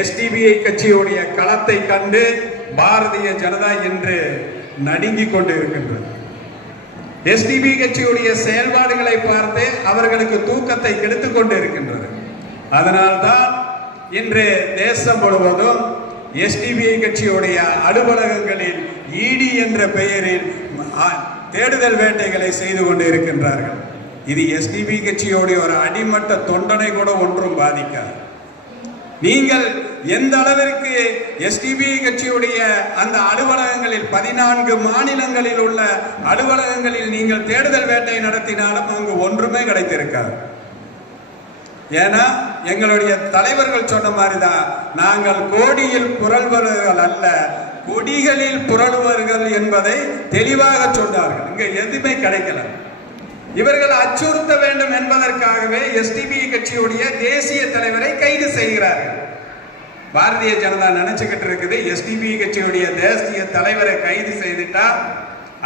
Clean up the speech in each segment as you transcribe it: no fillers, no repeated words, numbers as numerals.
SDPI கட்சியுடைய களத்தை கண்டு பாரதிய ஜனதா இன்று நடுங்கிக் கொண்டு இருக்கின்றது. எஸ்டிபி கட்சியுடைய செயல்பாடுகளை பார்த்து அவர்களுக்கு தூக்கத்தை கெடுத்துக் கொண்டு இருக்கின்றது. அதனால்தான் இன்று தேசம் முழுவதும் எஸ்டிபிஐ கட்சியுடைய அலுவலகங்களில் இடி என்ற பெயரில் தேடுதல் வேட்டைகளை செய்து கொண்டு இருக்கின்றார்கள். இது எஸ்டிபி கட்சியோடைய ஒரு அடிமட்ட தொண்டனை கூட ஒன்றும் பாதிக்காது. நீங்கள் எந்த அளவிற்கு எஸ்டிபி கட்சியுடைய அந்த அலுவலகங்களில் 14 மாநிலங்களில் உள்ள அலுவலகங்களில் நீங்கள் தேடுதல் வேட்டை நடத்தினாலும் அங்கு ஒன்றுமே கிடைத்திருக்காது. ஏன்னா எங்களுடைய தலைவர்கள் சொன்ன மாதிரிதான், நாங்கள் கோடியில் புரள்பவர்கள் அல்ல, கொடிகளில் புரளுவர்கள் என்பதை தெளிவாக சொன்னார்கள். இங்க எதுவுமே கிடைக்கல. இவர்கள் அச்சுறுத்த வேண்டும் என்பதற்காகவே எஸ்டிபி கட்சியுடைய தேசிய தலைவரை கைது செய்கிறார்கள். பாரதிய ஜனதா நினைச்சுக்கிட்டு இருக்குது, எஸ்டிபி கட்சியுடைய தேசிய தலைவரை கைது செய்துட்டா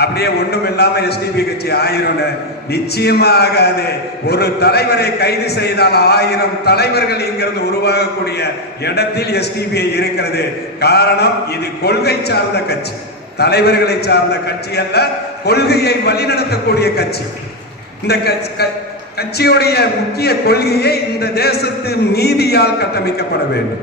அப்படியே ஒண்ணும் இல்லாம எஸ்டிபி கட்சி ஆயிரம். நிச்சயமா ஆகாது. ஒரு தலைவரை கைது செய்தால் 1000 தலைவர்கள் இங்கிருந்து உருவாகக்கூடிய இடத்தில் எஸ்டிபி இருக்கிறது. காரணம், இது கொள்கை சார்ந்த கட்சி, தலைவர்களை சார்ந்த கட்சி அல்ல, கொள்கையை வழிநடத்தக்கூடிய கட்சி. இந்த கட்சியுடைய முக்கிய கொள்கையை இந்த தேசத்தின் நீதியால் கட்டமைக்கப்பட வேண்டும்.